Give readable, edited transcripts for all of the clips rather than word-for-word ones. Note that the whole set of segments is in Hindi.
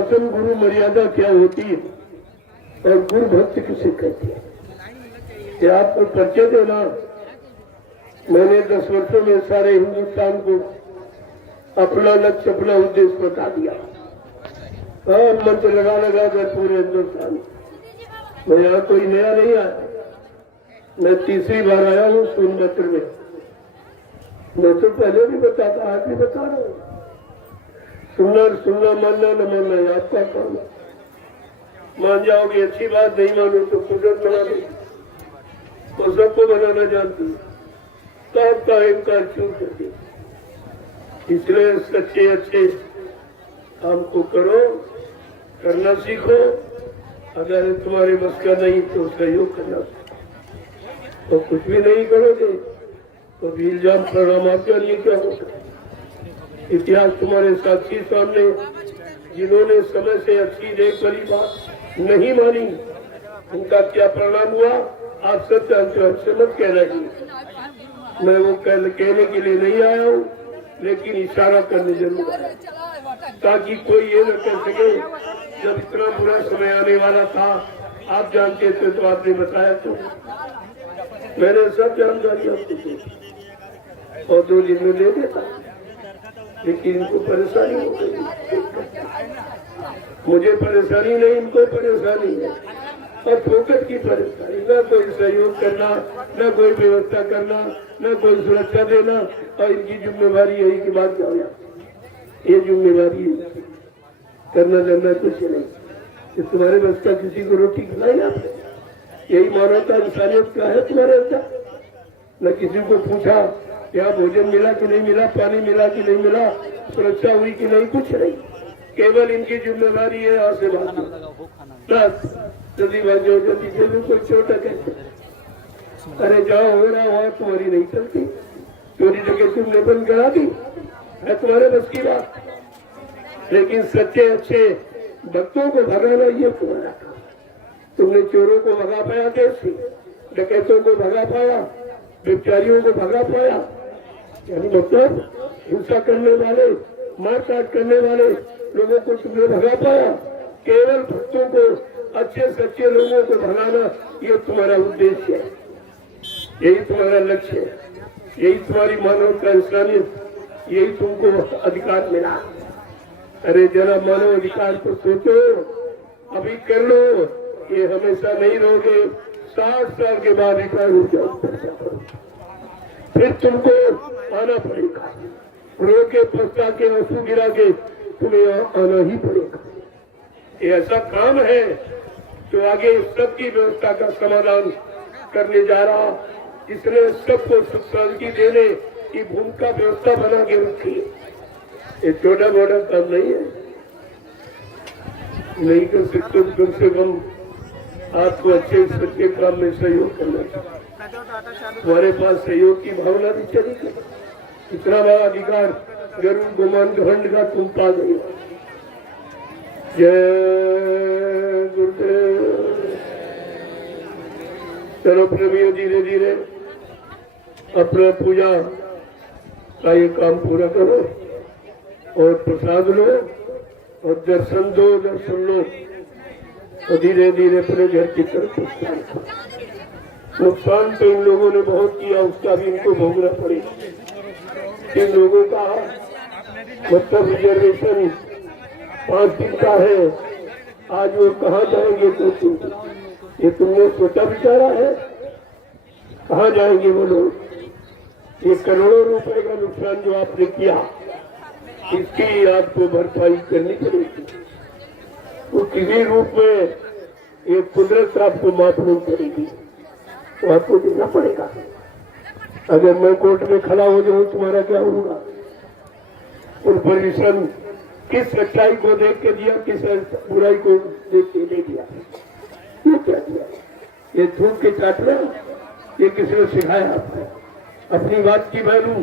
अनुशासन गुरु मर्यादा क्या होती है और गुरु भक्त किसे कहते हैं, ये आपको परिचय देना। मैंने 10 वर्षों में सारे हिंदुस्तान को अपना लक्ष्य अपना उद्देश्य बता दिया और मंत्र लगा लगा कर पूरे हिंदुस्तान। मैं यहाँ कोई नया नहीं आया, मैं तीसरी बार आया हूँ सोनभद्र में। मैं तो पहले भी बताता, आज भी बता रहा हूँ। सुनना सुनना, मानना न मानना है आपका काम। मान जाओगे अच्छी बात, नहीं मानो तो कुदरत बना दो, वो सबको बनाना जानती है, सब का इनकार क्यों करती। इसलिए सच्चे अच्छे काम को करो, करना सीखो। अगर तुम्हारे बस का नहीं तो सहयोग करना सीखो। तो कुछ भी नहीं करोगे तो भी इल्जाम प्रणाम आपके लिए क्या होगा। इतिहास तुम्हारे साक्षी सामने, जिन्होंने समय से अच्छी देख वाली बात नहीं मानी, उनका क्या परिणाम हुआ आप सब जानते हो। हमसे मत कहना चाहिए, मैं वो कहने के लिए नहीं आया हूँ, लेकिन इशारा करने जरूर आया, ताकि कोई ये न कह सके जब इतना बुरा समय आने वाला था आप जानते थे तो आपने बताया। तो मैंने सब जानकारी आपको दी और 2 दिन में ले देता, लेकिन इनको परेशानी हो गई। मुझे परेशानी नहीं, इनको परेशानी है और फोकट की परेशानी। न कोई सहयोग करना, न कोई व्यवस्था करना, न कोई सुरक्षा देना, और इनकी जिम्मेवारी यही की बात क्या, ये जिम्मेवारी है करना देना कुछ नहीं। कि तुम्हारे बस का किसी को रोटी खिलाई आपने, यही मानवता इंसानियत का है तुम्हारे अंदर। न किसी को पूछा यहाँ भोजन मिला कि नहीं मिला, पानी मिला कि नहीं मिला, सुरक्षा हुई कि नहीं, कुछ नहीं। केवल इनकी जिम्मेवारी है यहाँ से बस जल्दीबाजी हो जाती। जल्दी कोई छोटा कहते, अरे जाओ हो रहा वहां तुम्हारी नहीं चलती, चोरी जगह तुमने बंद करा दी, है तुम्हारे बस की बात। लेकिन सच्चे अच्छे भक्तों को भगाना ये तुम्हारा काम। तुमने चोरों को भगा पाया देश से, डकैतों को भगा पाया, व्यभिचारियों को भगा पाया, यानी मतलब हिंसा करने वाले, मारकाट करने वाले लोगों को तुमने भगा पाया। केवल भक्तों को, अच्छे सच्चे लोगों को भगाना ये तुम्हारा उद्देश्य है, यही तुम्हारा लक्ष्य है, यही तुम्हारी मानवता इंसानियत, यही तुमको अधिकार मिला। अरे जरा मानव अधिकार को सोचो, अभी कर लो, ये हमेशा नहीं रहोगे। 60 साल के बाद रिटायर हो जाओ, फिर तुमको आना पड़ेगा। रो के पछता के आंसू गिरा के तुम्हें आना ही पड़ेगा। ये ऐसा काम है जो आगे सबकी व्यवस्था का समाधान करने जा रहा, इसने सबको सुख शांति देने की भूमिका व्यवस्था बना के रखी है। ये छोटा मोटा काम नहीं है, नहीं कर सकते। कम से कम आपको अच्छे सच्चे काम में सहयोग करना चाहिए। हमारे पास सहयोग की भावना भी चली गई। इतना बड़ा अधिकार गरुड़ गुमान घमंड का तुम पा गई। जय गुरुदेव। चलो प्रेमियों, धीरे धीरे अपना पूजा का ये काम पूरा करो और प्रसाद लो और दर्शन दो, दर्शन लो और धीरे धीरे अपने घर की तरफ नुकसान तो इन लोगों ने बहुत किया, उसका भी इनको भोगना पड़ेगा। इन लोगों का मतलब रिजर्वेशन 5 दिन का है, आज वो कहाँ जाएंगे? ये तुमने सोचा विचारा है? कहाँ जाएंगे वो लोग? ये करोड़ों रुपए का नुकसान जो आपने किया, इसकी आपको भरपाई करनी पड़ेगी। तो किसी रूप में ये कुदरत आपको माफ नहीं करेगी, तो आपको देना पड़ेगा। अगर मैं कोर्ट में खड़ा हो जाऊं तुम्हारा क्या होगा? उन परमिशन किस सच्चाई को देख के दिया, किस बुराई को देख के दे दिया? ये क्या दिया? ये थूक के चाटना, ये किसी ने सिखाया आपको? अपनी बात की वैल्यू,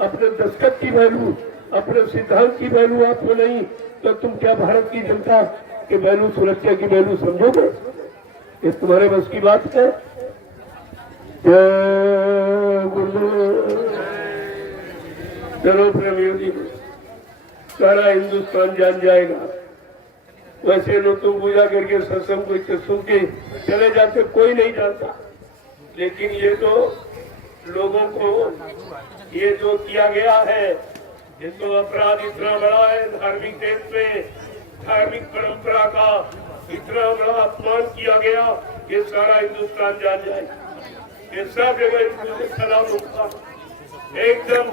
अपने दस्तखत की वैल्यू, अपने सिद्धांत की वैल्यू आपको नहीं, तो तुम क्या भारत की जनता की वैल्यू, सुरक्षा की वैल्यू समझोगे? ये तुम्हारे बस की बात है? चलो प्रेमियों जी, सारा हिंदुस्तान जान जाएगा वैसे लोग तो पूजा करके सत्संग को सुन के चले जाते, कोई नहीं जानता। लेकिन ये तो लोगों को ये जो किया गया है, ये तो अपराध इतना बड़ा है। धार्मिक देश में धार्मिक परंपरा का इतना बड़ा अपमान किया गया, ये सारा हिंदुस्तान जान जाए। ये सब जगह हिंदू के खिलाफ होगा एकदम।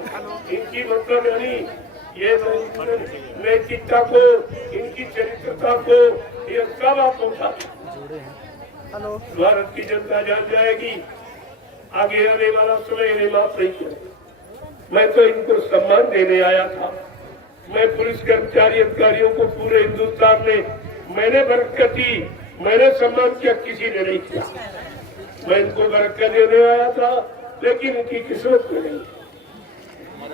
इनकी मतलब नहीं, ये नैतिकता को, इनकी चरित्रता को, ये सब आप उठा। भारत की जनता जान जाएगी। आगे आने वाला समय इन्हें माफ नहीं करेगा। मैं तो इनको सम्मान देने आया था। मैं पुलिस कर्मचारी अधिकारियों को पूरे हिंदुस्तान में मैंने बरकत दी, मैंने सम्मान किया, किसी ने नहीं किया। मैं इनको बरकत देने आया था, लेकिन इनकी किस्मत में नहीं,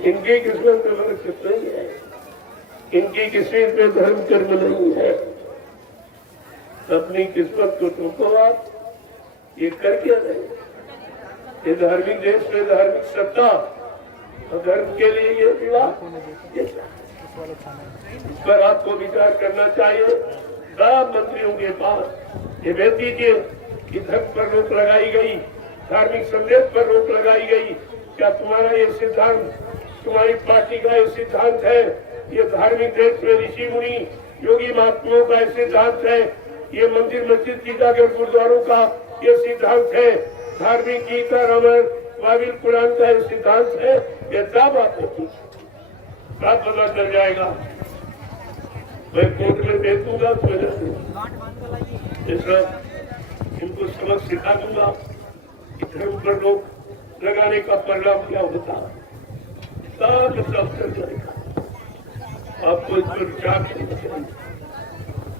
इनकी किस्मत में बरकत नहीं है, इनकी किस्मत में धर्म कर्म नहीं है। अपनी किस्मत को टोको आप, ये कर क्या रहे? ये धार्मिक देश में धार्मिक सत्ता और धर्म के लिए ये विवाह, इस पर आपको विचार करना चाहिए। सब मंत्रियों के पास ये भेज दीजिए कि धर्म पर रोक लगाई गई, धार्मिक संदेश पर रोक लगाई गई। क्या तुम्हारा ये सिद्धांत, तुम्हारी पार्टी का ये सिद्धांत है? ये धार्मिक देश में ऋषि मुनि योगी महात्माओं का ये सिद्धांत है? ये मंदिर मस्जिद गिरजाघर गुरुद्वारों का ये सिद्धांत है? धार्मिक गीता रामायण बाइबिल कुरान का ये सिद्धांत है? ये सब आपको बात पता चल जाएगा। मैं कोर्ट में भेज दूंगा, इनको सबक सिखा दूंगा कि धर्म पर रोक लगाने का परिणाम क्या होता है। सब चल जाएगा। आपको इस पर विचार करना चाहिए।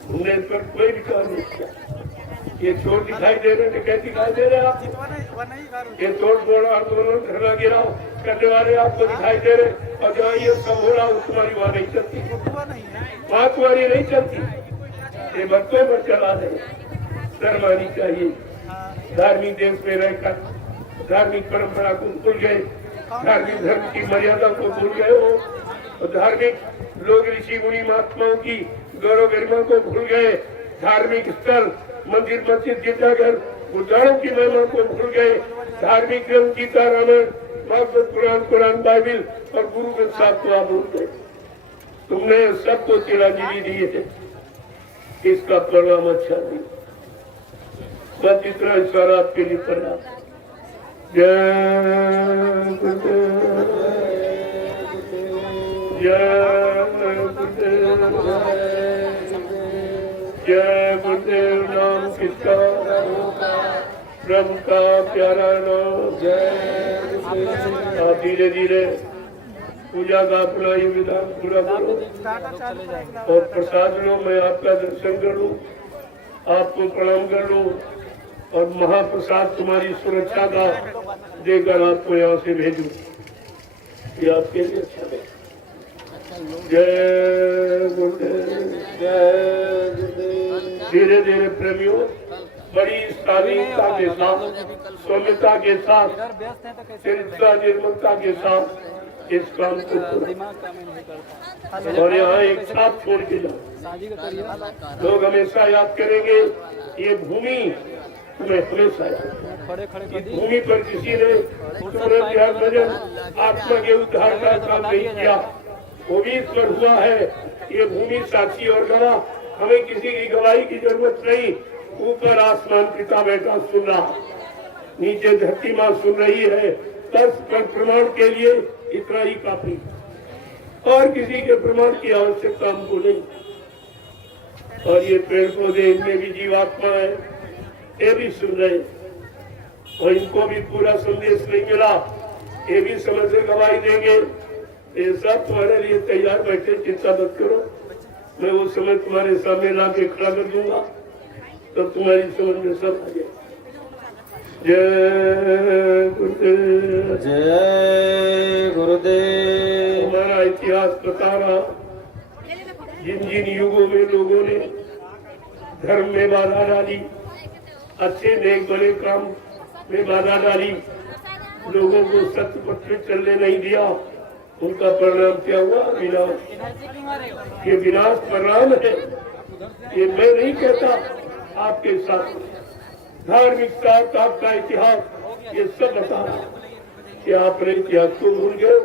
हमने इस पर कोई विचार नहीं किया। ये चोर दिखाई दे रहे हैं, कैसे दिखाई दे रहे हैं आप? ये तोड़ फोड़ आंदोलन धरना गिराव करने वाले आपको दिखाई दे रहे, और जहाँ ये सब हो रहा तुम्हारी वहाँ नहीं चलती, वहाँ तुम्हारी नहीं चलती। ये भक्तों पर चला रहे। शर्म आनी चाहिए। धार्मिक देश में रहकर धार्मिक परंपरा को भूल गए, धार्मिक धर्म की मर्यादा को भूल गए हो, और धार्मिक लोग ऋषि मुनि महात्माओं की गौरव गरिमा को भूल गए। धार्मिक स्थल मंदिर मस्जिद गिरजाघर गुरुद्वारों की महिमा को भूल गए। धार्मिक ग्रंथ गीता रामायण भागवत पुराण कुरान बाइबिल और गुरु ग्रंथ साहब को आप भूल गए। तुमने सबको चिरंजीवी दी है, इसका परिणाम अच्छा नहीं। बस इतना इशारा आपके लिए पर्याप्त। जय गुरुदेव, जय गुरुदेव, जय गुरुदेव। नाम किसका? ब्रह्म का प्यारा नाम। जय। आप धीरे धीरे पूजा का अपना ये विधान पूरा करो और प्रसाद लो। मैं आपका दर्शन कर लूं, आपको प्रणाम कर लूं और महाप्रसाद तुम्हारी सुरक्षा का देकर आपको यहाँ से भेजूं। ये आपके लिए अच्छा है। जय गुरुदेव, जय गुरुदेव। धीरे धीरे प्रेमियों बड़ी शालीनता के साथ, सौम्यता के साथ, चरित्र निर्मलता के साथ इस काम को और यहाँ एक साथ छोड़ के जाओ। लोग हमेशा याद करेंगे ये भूमि, तुम्हें हमेशा याद। भूमि पर किसी ने तुरंत ध्यान भजन आत्मा के उद्धार का काम नहीं किया, वो भी इस पर हुआ है। ये भूमि साक्षी और गवाह, हमें किसी की गवाही की जरूरत नहीं। ऊपर आसमान पिता बैठा सुन रहा, नीचे धरती माँ सुन रही है। बस पर प्रमाण के लिए इतना ही काफी, और किसी के प्रमाण की आवश्यकता हमको नहीं। और ये पेड़ पौधे, इनमें भी जीवात्मा है, ये भी सुन रहे, और इनको भी पूरा संदेश नहीं मिला, ये भी समझ से गवाही देंगे। ये सब तुम्हारे लिए तैयार बैठे, चिंता मत करो। मैं वो समय तुम्हारे सामने ला के खड़ा कर दूंगा, तो तुम्हारी समझ में सब आ जाए। जय गुरुदेव, जय गुरुदेव। हमारा इतिहास बता रहा, जिन जिन युगों में लोगों ने धर्म में बाधा डाली, अच्छे नेक भले काम में बाधा डाली, लोगों को सत्य पथ पे चलने नहीं दिया, उनका परिणाम क्या हुआ? विनाश। ये विनाश परिणाम है। ये मैं नहीं कहता, आपके साथ धार्मिक साथ आपका इतिहास ये सब बता रहा कि आपने इतिहास को भूल गए,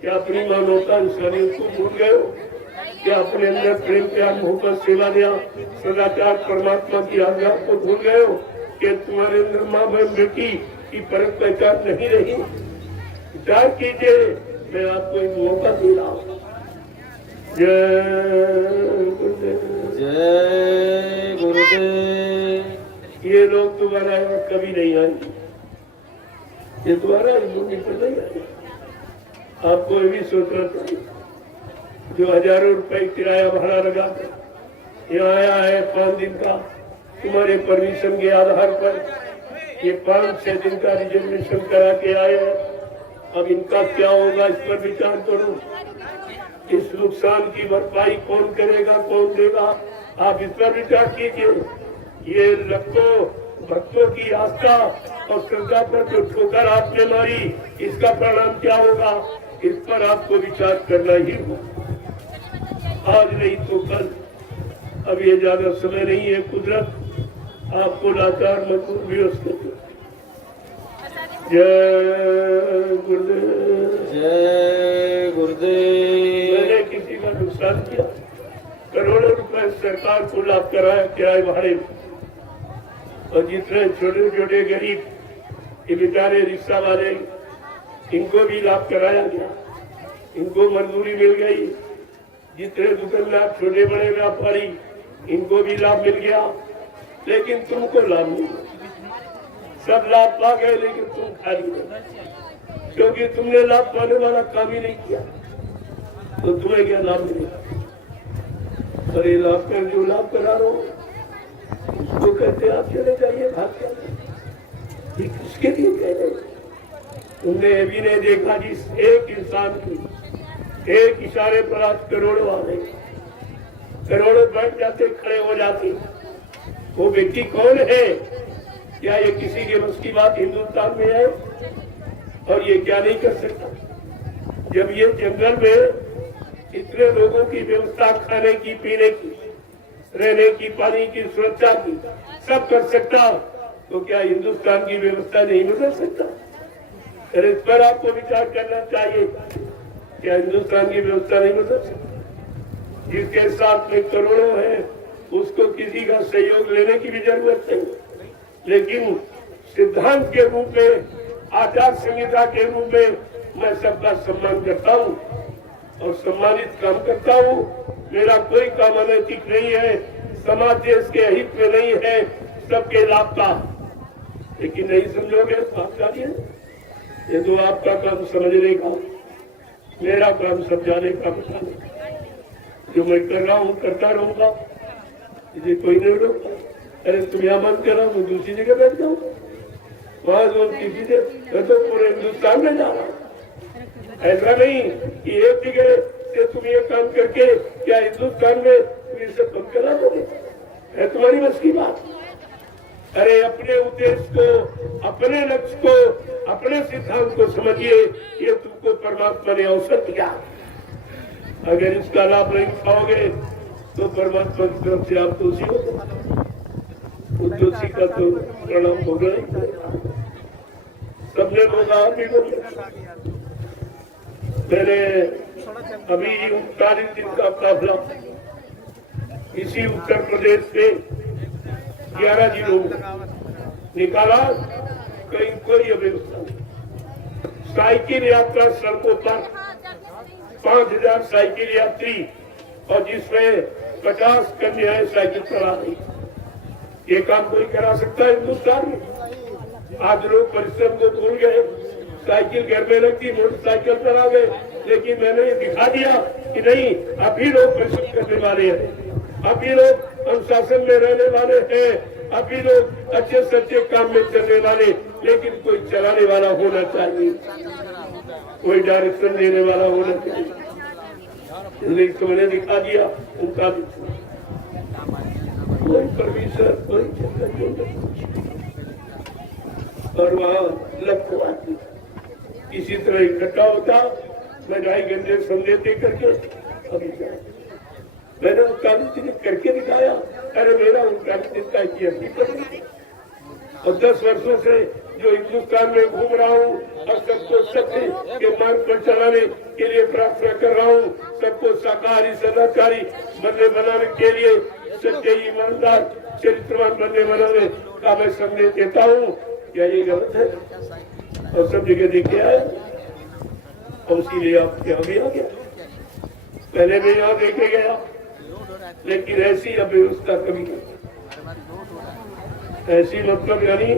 क्या अपनी मानवता इंसानियत को भूल गए हो, क्या अपने अंदर प्रेम प्यार मोहब्बत सेवा दिया सदाचार परमात्मा की आज्ञा को भूल गए हो, कि तुम्हारे अंदर माँ बहन बेटी की परख पहचान नहीं रही। विचार कीजिए, मैं आपको एक मौका दे रहा हूँ। जय गुरुदेव, जय गुरुदेव। ये लोग दोबारा कभी नहीं आएंगे, ये दोबारा इस भूमि पर नहीं आएंगे। आपको ये भी सोचना चाहिए, जो हजारों रुपए किराया भाड़ा लगा यहाँ आया है 5 दिन का, तुम्हारे परमिशन के आधार पर ये 5-6 दिन का रिजर्वेशन करा के आए हैं। अब इनका क्या होगा इस पर विचार करो। इस नुकसान की भरपाई कौन करेगा, कौन देगा, आप इस पर विचार कीजिए। ये लाखों भक्तों की आस्था और श्रद्धा पर जो ठोकर आपने मारी, इसका परिणाम क्या होगा, इस पर आपको विचार करना ही होगा। आज नहीं तो कल, अब ये ज्यादा समय नहीं है। कुदरत आपको लाचार मजबूर व्यवस्थित। जय गुरुदेव, जय गुरुदेव। मैंने किसी का नुकसान किया, करोड़ों रुपए सरकार को लाभ कराया किराए भाड़े में, और जितने छोटे छोटे गरीब ये बेचारे रिक्शा वाले, इनको भी लाभ कराया गया, इनको मजदूरी मिल गई। जितने दुकानदार छोटे बड़े व्यापारी, इनको भी लाभ मिल गया, लेकिन तुमको लाभ नहीं मिला। सब लाभ पा गए, लेकिन तुम खाली रहे, क्योंकि तुमने लाभ पाने वाला काम ही नहीं किया, तो तुम्हें क्या लाभ मिलेगा। अरे लाभ कर जो लाभ करा रहा हो, उसको कहते आप चले जाइए, भाग जाइए। ये किसके लिए कह रहे हैं? तुमने अभी नहीं देखा जिस एक इंसान की एक इशारे पर आज करोड़ों आ गए, करोड़ों बैठ जाते, खड़े हो जाते। वो व्यक्ति कौन है? क्या ये किसी के बस की बात हिंदुस्तान में है? और ये क्या नहीं कर सकता? जब ये जंगल में इतने लोगों की व्यवस्था, खाने की, पीने की, रहने की, पानी की, सुरक्षा की सब कर सकता, तो क्या हिंदुस्तान की व्यवस्था नहीं बदल सकता? अरे इस पर आपको विचार करना चाहिए। क्या हिंदुस्तान की व्यवस्था नहीं बदल सकती? जिसके साथ में करोड़ों है, उसको किसी का सहयोग लेने की भी जरूरत नहीं, लेकिन सिद्धांत के रूप में, आचार संहिता के रूप में मैं सबका सम्मान करता हूँ और सम्मानित काम करता हूँ। मेरा कोई काम अनैतिक नहीं है, समाज देश के हित में नहीं है, सबके लाभ का। लेकिन नहीं समझोगे तो आप जानिए, ये तो आपका काम समझने का, मेरा काम समझाने का, बताने का। जो मैं कर रहा हूँ करता रहूंगा, इसे कोई नहीं रोकता। अरे तुम यहाँ मन कर रहा हूँ, दूसरी जगह बैठ जाऊँ, वहां जो किसी से, मैं तो पूरे हिंदुस्तान में जा रहा हूँ। ऐसा नहीं कि एक जगह से तुम ये काम करके क्या हिंदुस्तान में तुम इसे बंद करा दोगे, है तुम्हारी बस की बात? अरे अपने उद्देश्य को, अपने लक्ष्य को, अपने सिद्धांत को समझिए। ये तुमको परमात्मा ने अवसर दिया, अगर इसका लाभ नहीं उठाओगे तो परमात्मा की तरफ से आप दोषी हो, दोषी का तो प्रणाम हो गए। सबने बोला भी बोला। मैंने अभी 39 दिन का काफिला इसी उत्तर प्रदेश से 11 जिलों निकाला, कहीं कोई अव्यवस्था नहीं। साइकिल यात्रा सड़कों पर 5000 साइकिल यात्री, और जिसमें 50 कन्याएं साइकिल चला रही। ये काम कोई करा सकता है हिंदुस्तान में? आज लोग परिश्रम को भूल गए, साइकिल घर में रखी, मोटरसाइकिल चला गए। लेकिन मैंने ये दिखा दिया कि नहीं, अभी लोग परिश्रम करने वाले हैं, अभी लोग अनुशासन में रहने वाले हैं, अभी लोग अच्छे से अच्छे काम में चलने वाले। लेकिन कोई चलाने वाला होना चाहिए, कोई डायरेक्शन देने वाला होना चाहिए। लेकिन तो मैंने दिखा दिया उनका भी कोई परमिशन, कोई और वहाँ लाखों आदमी इसी तरह इकट्ठा होता। मैं 2.5 घंटे संदेश दे करके अभी मैंने उनका करके दिखाया। अरे मेरा उनका चिंता की हकीकत नहीं। और 10 वर्षों से जो हिंदुस्तान में घूम रहा हूँ और सबको सत्य के मार्ग पर चलाने के लिए प्रार्थना कर रहा हूँ, सबको शाकाहारी सदाचारी बनाने के लिए, सच्चे ईमानदार चरित्रवान बनाने का मैं संदेश देता हूँ। क्या ये गलत है? और सब जगह देखे आए और इसीलिए आप यहाँ भी आ गया। पहले मैं यहाँ देखे गया, लेकिन ऐसी अव्यवस्था कभी नहीं। ऐसी मतलब यानी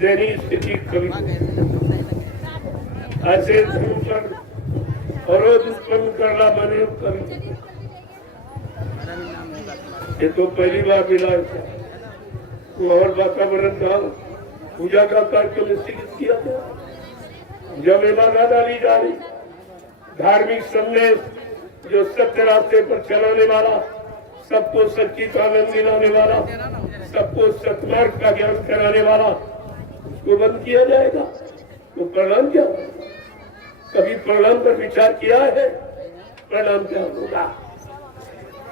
दयनीय स्थिति कभी ऐसे अवरोध उत्पन्न करना मैंने कभी, ये तो पहली बार मिला था। और वातावरण था, पूजा का कार्यक्रम निश्चित किया था, जब इबादत ली जा रही, धार्मिक संदेश जो सत्य रास्ते पर चलाने वाला, सबको सच्चिदानंद दिलाने वाला, सबको सत्मार्ग का ज्ञान कराने वाला, उसको बंद किया जाएगा तो परिणाम क्या? कभी परिणाम पर विचार किया है? परिणाम क्या होगा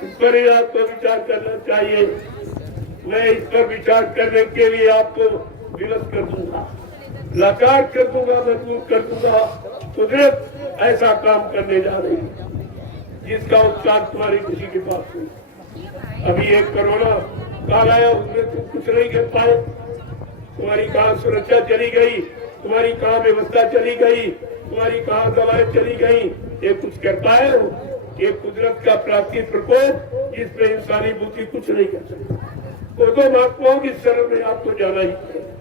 इस पर ही आपको विचार करना चाहिए। मैं इस पर विचार करने के लिए आपको विवश कर दूंगा, लाचार कर दूंगा, मजबूर कर दूंगा। कुदरत ऐसा काम करने जा रही है जिसका उपचार तुम्हारी किसी के पास नहीं। अभी एक कोरोना काल आया, उसमें तुम कुछ नहीं कर पाए। तुम्हारी कहाँ सुरक्षा चली गई, तुम्हारी कहाँ व्यवस्था चली गई, तुम्हारी कहाँ दवाएं चली गई, ये कुछ कर पाए हो? ये कुदरत का प्राकृतिक प्रकोप, जिसमें इंसानी बुद्धि कुछ नहीं कर सकती। वो तो महात्माओं की शरण में आपको जाना ही पड़ेगा।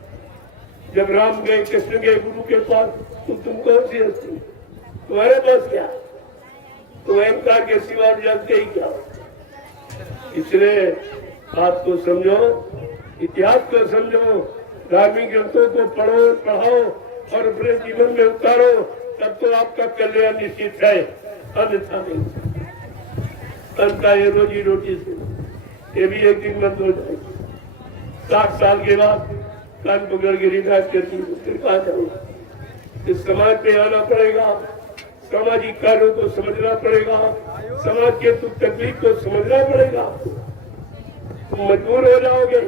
जब राम गए, कृष्ण गए गुरु के पास, तो तुम कौन सी हस्ती? तुम्हारे पास क्या? तो अहंकार के सिवा जानते ही क्या? इसलिए आपको समझो, इतिहास को समझो, धार्मिक ग्रंथों को पढ़ो, पढ़ाओ और अपने जीवन में उतारो, तब तो आपका कल्याण निश्चित है, अन्यथा नहीं। अंता ये रोजी रोटी से ये भी एक दिन बंद हो जाएगी। 60 साल के बाद कान पकड़ के रिटायर करती हूँ, फिर कहा जाऊंगा? इस समाज पे आना पड़ेगा, सामाजिक कार्यों को समझना पड़ेगा, समाज के दुख तकलीफ को समझना पड़ेगा। तुम मजबूर हो जाओगे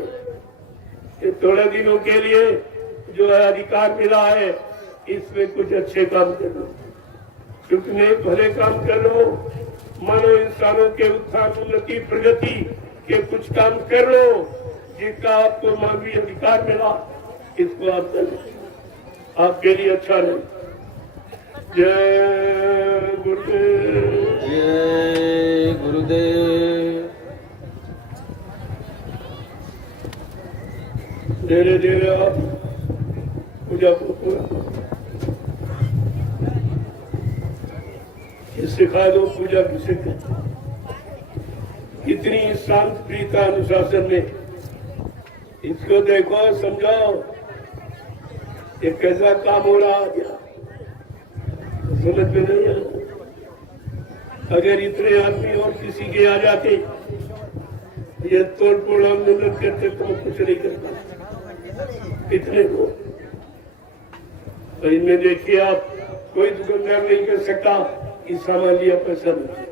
कि थोड़े दिनों के लिए जो है अधिकार मिला है, इसमें कुछ अच्छे काम कर लो, कितने भले काम कर लो, मानो इंसानों के उत्थान, उन्नति, प्रगति के कुछ काम कर लो, जिसका आपको मानवीय अधिकार मिला, इसको आप कर लो, आपके लिए अच्छा नहीं। जय गुरुदेव, जय गुरुदेव। धीरे धीरे आप पूजा को पूरा सिखा दो। पूजा किसे कहते? इतनी शांत प्रीता अनुशासन में, इसको देखो, समझाओ ये कैसा काम हो रहा है, समझ में नहीं आता। अगर इतने आदमी और किसी के आ जाते, ये तोड़ फोड़ आंदोलन करते तो कुछ नहीं करता। इतने को तो इनमें देखिए आप, कोई दुकानदार नहीं कर सकता कि सामान लिया पैसा नहीं,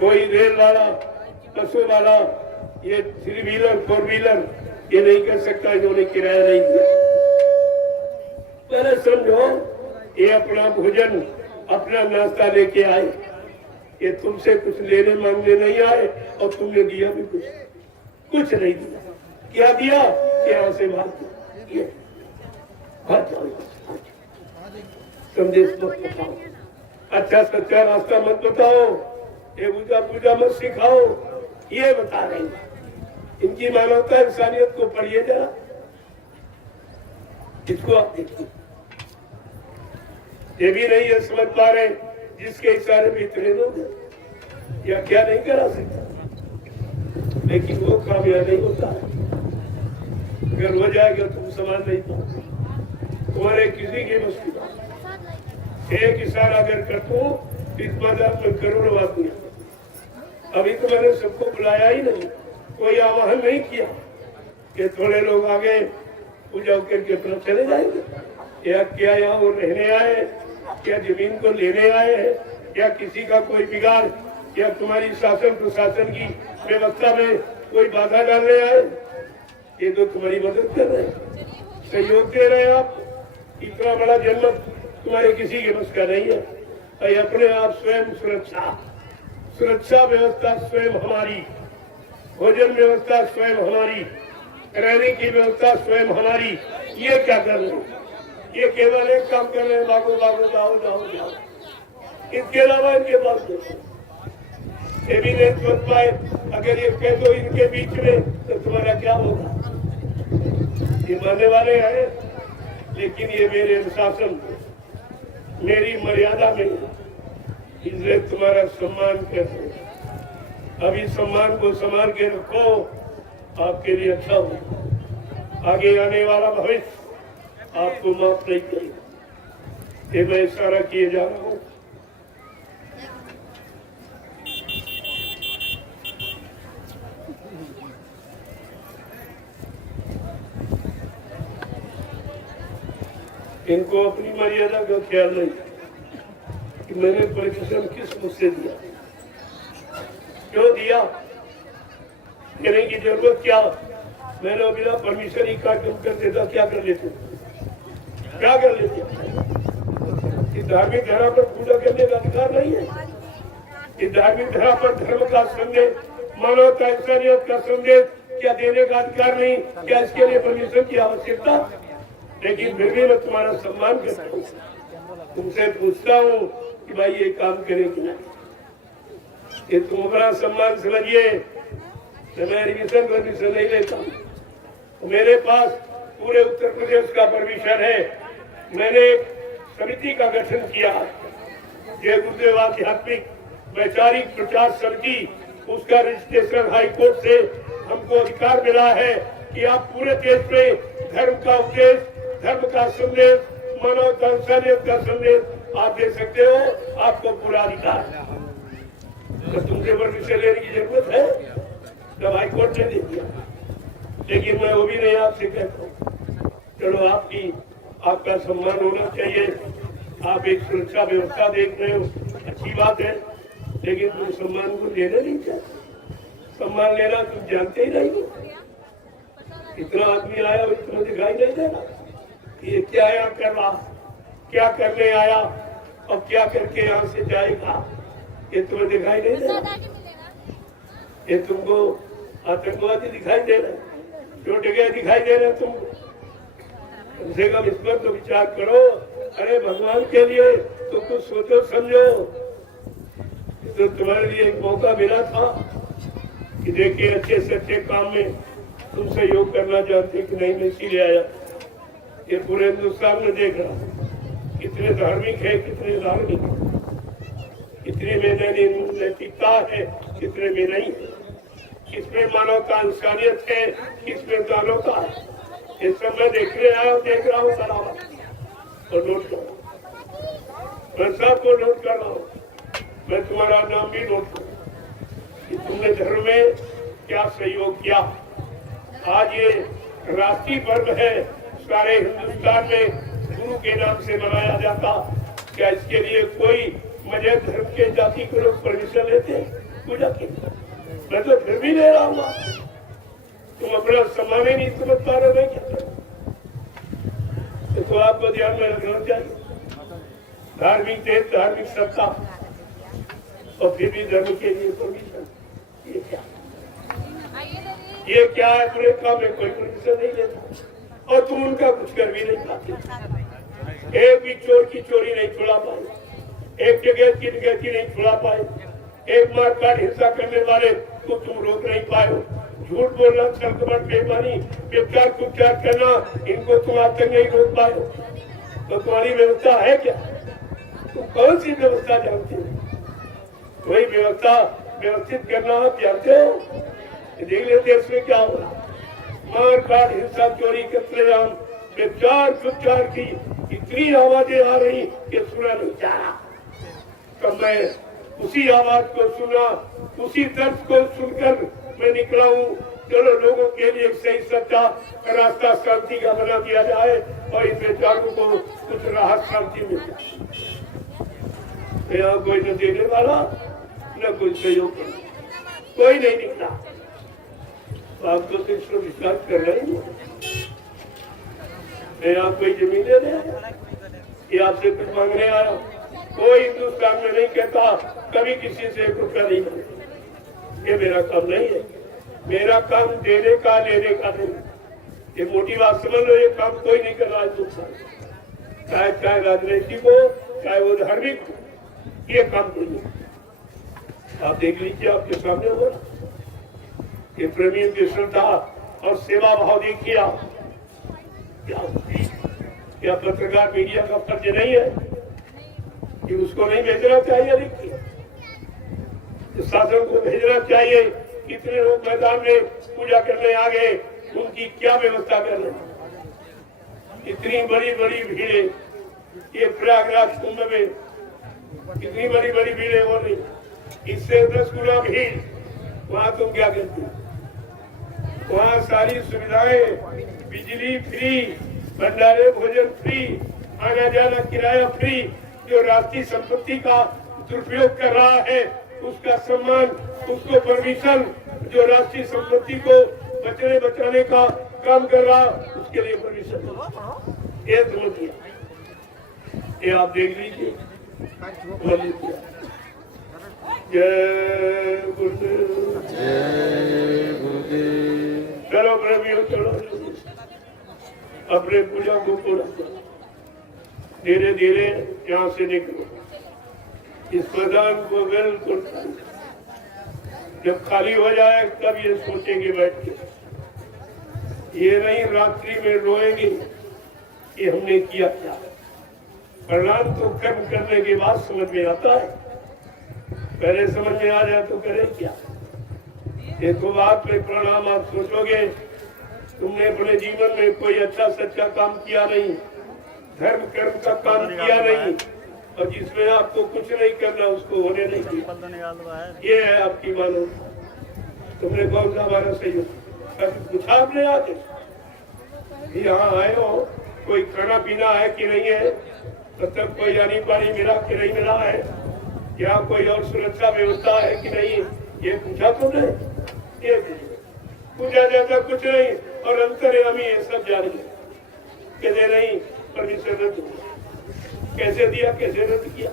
कोई रेल वाला, बसों वाला, ये 3 व्हीलर 4 व्हीलर ये नहीं कर सकता, इन्होंने किराया नहीं दिया। पहले समझो, ये अपना भोजन, अपना नाश्ता लेके आए, ये तुमसे कुछ लेने मांगने नहीं आए, और तुमने दिया भी कुछ नहीं दिया। क्या दिया? यहाँ से भाग संदेश मत बताओ, अच्छा सच्चा रास्ता मत बताओ, ये पूजा मत सिखाओ, ये बता रहे हैं। इनकी मानवता इंसानियत को पढ़िए जरा, इसको आप देखिए। ये भी नहीं है समझ पा रहे, जिसके इशारे में इतने लोग हैं, या क्या नहीं करा सकता, लेकिन वो कामयाब नहीं होता है। अगर हो जाएगा तुम समान नहीं पाओगे, तुम्हारे किसी की बस की बात। एक इशारा अगर कर दो, इस बाजार में करोड़ों आदमी। अभी तो मैंने सबको बुलाया ही नहीं, कोई आह्वान नहीं किया कि थोड़े लोग आगे पूजा करके अपना चले जाएंगे। या क्या यहाँ वो रहने आए, क्या जमीन को लेने आए हैं, या किसी का कोई बिगाड़ या तुम्हारी शासन प्रशासन की व्यवस्था में कोई बाधा डालने आए? ये तो तुम्हारी मदद कर रहे हैं, सहयोग दे रहे हैं। आप इतना बड़ा जन्म तुम्हारे किसी के बस का नहीं है। और अपने आप स्वयं सुरक्षा व्यवस्था स्वयं हमारी, भोजन व्यवस्था स्वयं हमारी, रहने की व्यवस्था स्वयं हमारी। ये क्या कर रहे हैं? ये केवल एक काम कर रहे हैं, भागो भागो जाओ जाओ जाओ। इसके अलावा इनके पास ये भी नहीं सोच पाए। अगर ये कह दो इनके बीच में तो तुम्हारा क्या होगा? ये मानने वाले हैं, लेकिन ये मेरे अनुशासन मेरी मर्यादा में, इसलिए तुम्हारा सम्मान करते। अभी सम्मान को संभाल के रखो, आपके लिए अच्छा हो। आगे आने वाला भविष्य आपको माफ नहीं करेगा। ये मैं इशारा किए जा रहा हूँ। इनको अपनी मर्यादा का ख्याल नहीं कि मैंने परमिशन किस मुझसे दिया, क्यों दिया, कहने की जरूरत क्या? मैंने बिना परमिशन ही कार्यक्रम कर देता, क्या कर लेते? क्या कर लेते? इस धार्मिक धरा पर पूजा करने का अधिकार नहीं है। इस धार्मिक धरा पर धर्म का संदेश, मानवता इंसानियत का संदेश क्या देने का अधिकार नहीं? क्या इसके लिए परमिशन की आवश्यकता? लेकिन फिर भी मैं तुम्हारा सम्मान करता हूँ, तुमसे पूछता हूँ कि भाई ये काम करे कि नहीं। ये तुम अपना सम्मान समझिए। मैं रिविजन परमिशन नहीं लेता हूँ। मेरे पास पूरे उत्तर प्रदेश का परमिशन है। मैंने एक समिति का गठन किया, ये गुरुदेव आध्यात्मिक वैचारिक प्रचार समिति, उसका रजिस्ट्रेशन हाई कोर्ट से हमको अधिकार मिला है कि आप पूरे देश में धर्म का उपदेश, धर्म का संदेश, मानवता इंसानियत का संदेश आप दे सकते हो। आपको पूरा अधिकार है। तो तुमसे परमिशन लेने की जरूरत है? जब हाई कोर्ट ने दे दिया, लेकिन मैं वो भी नहीं आपसे कहता हूँ। चलो आपका सम्मान होना चाहिए। आप एक सुरक्षा व्यवस्था देख रहे हो, अच्छी बात है, लेकिन तुम सम्मान को लेना नहीं चाहते। सम्मान लेना तुम जानते ही नहीं हो। इतना आदमी आया और तुम्हें दिखाई नहीं देना ये क्या यहाँ कर रहा, क्या करने आया और क्या करके यहाँ से जाएगा, ये तुम्हें दिखाई नहीं देना। ये तुमको आतंकवादी दिखाई दे रहे, छोटे गए दिखाई दे रहे तुमको। कम से कम इस पर तो विचार करो। अरे भगवान के लिए तो कुछ सोचो समझो। तो तुम्हारे लिए एक मौका मिला था कि देखिए अच्छे से अच्छे काम में तुम सहयोग करना चाहते कि नहीं, मैं इसीलिए आया। ये पूरे हिंदुस्तान में देख रहा कितने धार्मिक है, कितने धार्मिक, कितने में नैतिकता है, कितने में नहीं है, किसमें मानवता इंसानियत है, किसमें मानवता है। ये सब मैं देख रहा हूँ बराबर और नोट करो। मैं सबको नोट कर रहा हूँ। मैं तुम्हारा नाम भी नोट करूँ कि तुमने धर्म में क्या सहयोग किया। आज ये राष्ट्रीय पर्व है, सारे हिंदुस्तान में गुरु के नाम से मनाया जाता। क्या इसके लिए कोई मजहब धर्म के जाति के लोग परमिशन लेते पूजा की? मैं तो फिर भी ले रहा हूँ। तुम अपना सम्मान ही नहीं समझ पा रहे हो क्या? तो आपको ध्यान में रखना चाहिए। धार्मिक देश, धार्मिक सत्ता और फिर भी धर्म के लिए परमिशन, ये क्या है? पूरे काम में कोई परमिशन नहीं लेता और तुम उनका कुछ कर भी नहीं पाते। एक भी चोर की चोरी नहीं छुड़ा पाए, एक डकैत की डकैती नहीं छुड़ा पाए, एक मारकाट हिंसा करने वाले को तुम रोक नहीं पाए हो। झूठ बोलना, छलकपट, बेईमानी, व्यभिचार, कुचार करना, इनको तुम आज तक नहीं रोक पाए। तो तुम्हारी व्यवस्था है क्या? तुम कौन सी व्यवस्था जानते हो? वही व्यवस्था व्यवस्थित करना आप जानते हो? देख ले देश में क्या हो रहा, मारकाट, हिंसा, चोरी, कत्लेआम, व्यभिचार, कुचार की इतनी आवाजें आ रही कि सुना नहीं जा रहा। तो मैं उसी आवाज को सुना, उसी दर्द को सुनकर मैं निकला हूँ। चलो लोगों के लिए एक सही सच्चा रास्ता शांति का बना दिया जाए और इन बेचारों को कुछ राहत शांति मिल जाए। यहाँ कोई न देने वाला न कोई सहयोग कर, कोई नहीं निकला। तो आप तो सिर्फ विश्वास कर रहे हैं। मैं आपको जमीन दे रहा, ये आपसे कुछ मांगने आया। कोई हिंदुस्तान में नहीं कहता कभी किसी से कुछ नहीं मांगे। ये मेरा काम नहीं है। मेरा काम देने का, लेने का नहीं। ये मोटी बात समझ लो, ये काम कोई नहीं कर रहा है हिंदुस्तान, चाहे राजनीतिक हो, चाहे वो धार्मिक हो, ये काम कोई नहीं। आप देख लीजिए, आपके सामने होगा ये प्रेमियों की श्रद्धा और सेवा भाव देखिए आप। क्या पत्रकार मीडिया का फर्ज नहीं है कि उसको नहीं भेजना चाहिए? देखिए, शासन को भेजना चाहिए। कितने लोग मैदान में पूजा करने आ गए, उनकी क्या व्यवस्था करना? इतनी बड़ी बड़ी भीड़ें, ये प्रयागराज कुंभ में कितनी बड़ी बड़ी भीड़ें हो रही, इससे 10 गुना भीड़। वहां तुम क्या करते? वहाँ सारी सुविधाएं, बिजली फ्री, भंडारे भोजन फ्री, आना जाना किराया फ्री। जो राष्ट्रीय संपत्ति का दुरुपयोग कर रहा है उसका सम्मान, उसको परमिशन, जो राष्ट्रीय संपत्ति को बचाने का काम कर रहा उसके लिए परमिशन, ये समझिए। ये आप देख लीजिए। जय गुरुदेव, जय गुरुदेव। चलो प्रेमियों, चलो अपने पूजा को पूरा करो। धीरे धीरे यहाँ से निकलो। इस मैदान को बिल्कुल जब खाली हो जाए तब ये सोचेंगे बैठ के। ये नहीं रात्रि में रोएंगे कि हमने किया क्या। परिणाम तो कर्म करने के बाद समझ में आता है। पहले समझ में आ जाए तो करे क्या? देखो, बात में परिणाम आप सोचोगे तुमने अपने जीवन में कोई अच्छा सच्चा काम किया नहीं, धर्म कर्म का काम किया नहीं, और जिसमें आपको कुछ नहीं करना उसको होने नहीं दिया। ये है आपकी मानवता। तुमने कौन सा हमारा सहयोग पूछा आपने? आके यहाँ आए हो, कोई खाना पीना है कि नहीं है, तब तक कोई जानी पानी मिला कि नहीं मिला है, क्या कोई और सुरक्षा व्यवस्था है कि नहीं, ये पूछा तुमने? ये पूछा जाता कुछ नहीं। और अंतर्यामी ये सब जारी है, कहते नहीं परमिशन रद्द हुआ। कैसे दिया, कैसे रद्द किया?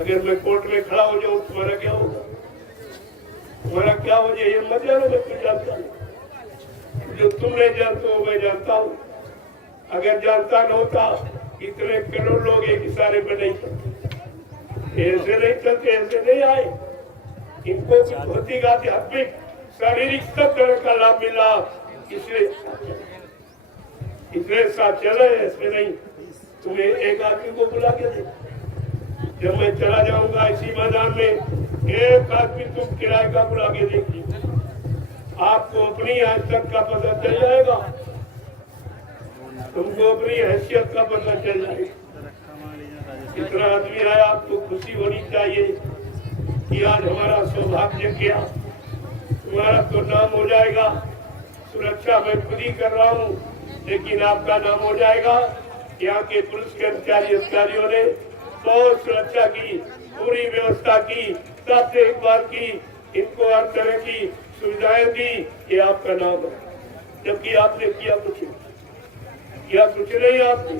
अगर मैं कोर्ट में खड़ा हो जाऊं तुम्हारा क्या होगा? तुम्हारा क्या हो जाए ये मत जानो, मैं कुछ जानता नहीं। जो तुम नहीं जानते हो मैं जानता हूँ। अगर जानता न होता इतने करोड़ लोग एक इशारे पर नहीं चलते, ऐसे नहीं चलते, ऐसे नहीं आए। इनको भौतिक, आध्यात्मिक, शारीरिक सब तरह का लाभ मिला, इसलिए साथ चले। ऐसे नहीं तुम्हें एक आदमी को बुला के दे। जब मैं चला जाऊंगा इसी मैदान में, एक आदमी तुम किराए का बुला के देखिए, आपको अपनी हैसियत का पता चल जाएगा, तुमको अपनी हैसियत का पता चल जाएगा। इतना आदमी आया, आपको खुशी होनी चाहिए कि आज हमारा सौभाग्य किया। तुम्हारा तो नाम हो जाएगा। सुरक्षा मैं खुद ही कर रहा हूँ, लेकिन आपका नाम हो जाएगा। यहाँ के पुलिस कर्मचारी अधिकारियों ने बहुत सुरक्षा की, पूरी व्यवस्था की, सब देखभाल की, इनको हर तरह की सुविधाएं दी। ये आपका नाम है, जबकि आपने किया कुछ नहीं आपने।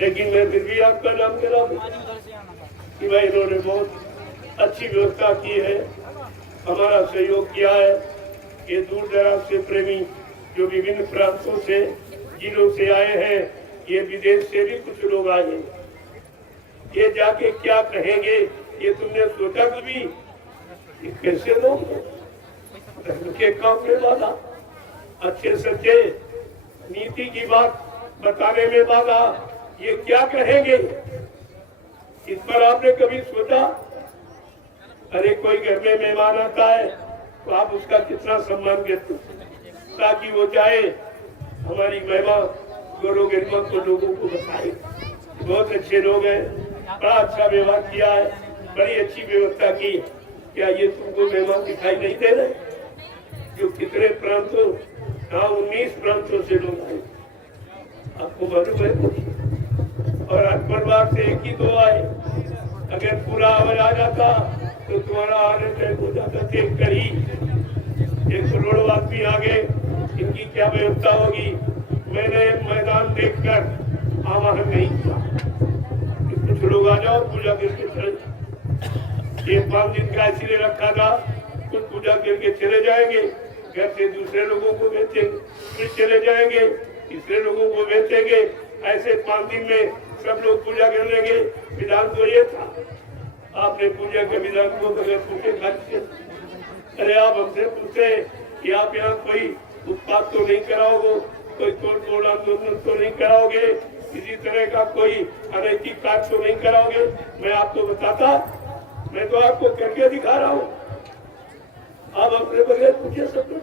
लेकिन मैं फिर भी आपका नाम ले रहा हूँ कि भाई इन्होंने बहुत अच्छी व्यवस्था की है, हमारा सहयोग किया है। ये दूर दराज से प्रेमी जो विभिन्न प्रांतों से, जिलों से आए हैं, ये विदेश से भी कुछ लोग आए हैं, ये जाके क्या कहेंगे ये तुमने सोचा कभी? कैसे लोग धर्म के काम में बाधा, अच्छे सच्चे नीति की बात बताने में बाधा, ये क्या कहेंगे? इस पर आपने कभी सोचा? अरे कोई घर में मेहमान आता है तो आप उसका कितना सम्मान करते, ताकि वो जाए हमारी महिमा गौरव गरिमा को लोगों को बताए। बहुत अच्छे लोग हैं, बड़ा अच्छा व्यवहार किया है, बड़ी अच्छी व्यवस्था की। क्या ये तुमको मेहमान दिखाई नहीं दे रहे? जो कितने प्रांतों, 19 प्रांतों से लोग आए, आपको मालूम है कुछ? और हर परिवार से 1 ही 2 आए। अगर पूरा आवाज आ जाता तो तुम्हारा आने तय हो जाता। देख कर ही 1 करोड़ आदमी आ गए, इनकी क्या व्यवस्था होगी। मैंने मैदान देखकर आवाहन नहीं किया कि कुछ लोग आ जाओ पूजा करके चले। ये 5 दिन का इसलिए रखा था, कुछ पूजा करके चले जाएंगे, घर से दूसरे लोगों को बेचेंगे, फिर चले जाएंगे, तीसरे लोगों को बेचेंगे। ऐसे 5 दिन में सब लोग पूजा कर लेंगे। विधान तो ये था। आपने पूजा के विधान को बगैर पूछे खाते। अरे आप हमसे पूछे कि आप यहाँ कोई उत्पाद तो नहीं कराओगे, कोई तोड़ आंदोलन तो नहीं कराओगे, किसी तरह का कोई अनैतिक कार्य तो नहीं कराओगे। मैं आपको बताता, मैं तो आपको करके दिखा रहा हूँ। आप अपने बगैर पूछे सब लोग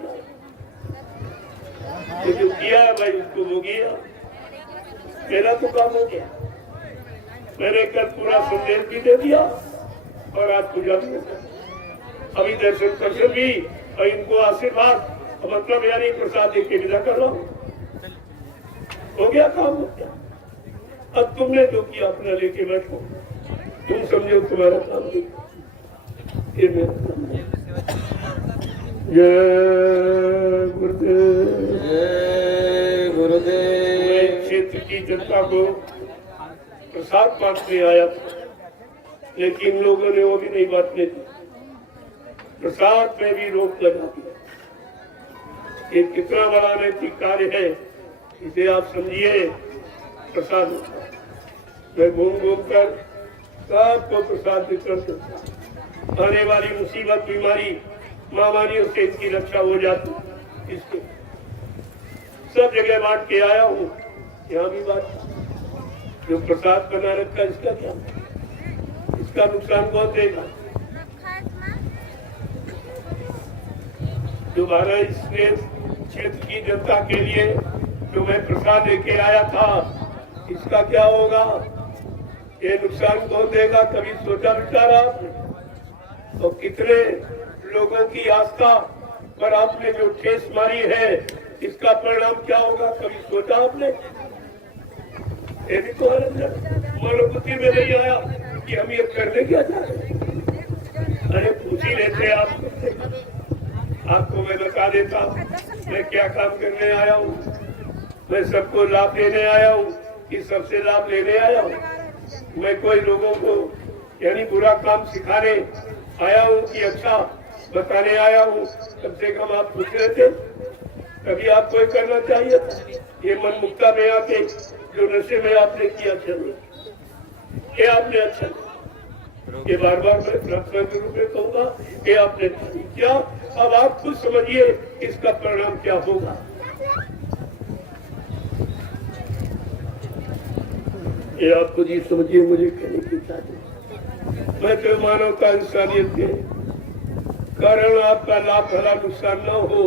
जो किया है भाई उसको वो किया। मेरा तो काम हो गया। मैंने कल पूरा संदेश भी दे दिया और आज पूजा भी हो गया। अभी दर्शन भी और इनको आशीर्वाद मतलब यानी प्रसाद दे के विदा कर रहा हूँ। हो गया काम, हो गया। अब तुमने जो किया अपना लेके बैठो, तुम समझो तुम्हारा काम भी ये मेरा काम है। जय गुरुदेव। जय गुरुदेव। मैं क्षेत्र की जनता को प्रसाद बांटने आया था, लेकिन लोगों ने वो भी नहीं बांटने दी। प्रसाद में भी रोक लगा दिया। ये कितना बड़ा नैतिक कार्य है, इसे आप समझिए। प्रसाद मैं घूम घूम कर सबको प्रसाद वितरण करता। आने वाली मुसीबत, बीमारी, महामारियों से इसकी रक्षा हो जाती। इसको सब जगह बांट के आया हूँ, यहाँ भी बांट। जो प्रसाद बना रखा इसका क्या, इसका नुकसान कौन देगा। दोबारा इस क्षेत्र की जनता के लिए जो मैं प्रसाद लेके आया था, इसका क्या होगा, ये नुकसान कौन देगा। कभी सोचा विचारा आपने? तो कितने लोगों की आस्था पर आपने जो ठेस मारी है, इसका परिणाम क्या होगा, कभी सोचा आपने? ये भी तो मनोबुद्धि में नहीं आया कि हम ये करने क्या चाह रहे हैं। अरे पूछ ही लेते आपको मैं बता देता मैं क्या काम करने आया हूँ। मैं सबको लाभ देने आया हूँ कि सबसे लाभ लेने आया हूँ। मैं कोई लोगों को यानी बुरा काम सिखाने आया हूँ कि अच्छा बताने आया हूँ। कम से कम आप पूछ रहे थे, कभी आपको ये करना चाहिए था। ये मन मुक्ता में आके जो नशे में आपने किया चलिए, ये आपने अच्छा, ये बार बार मैं प्रार्थना के रूप में कहूँगा कि आपने क्या। अब आप खुद समझिए इसका परिणाम क्या होगा। ये आप खुद ही समझिए, मुझे कहने की चाहते। मैं तो मानवता इंसानियत के कारण आपका लाभ भला नुकसान न हो,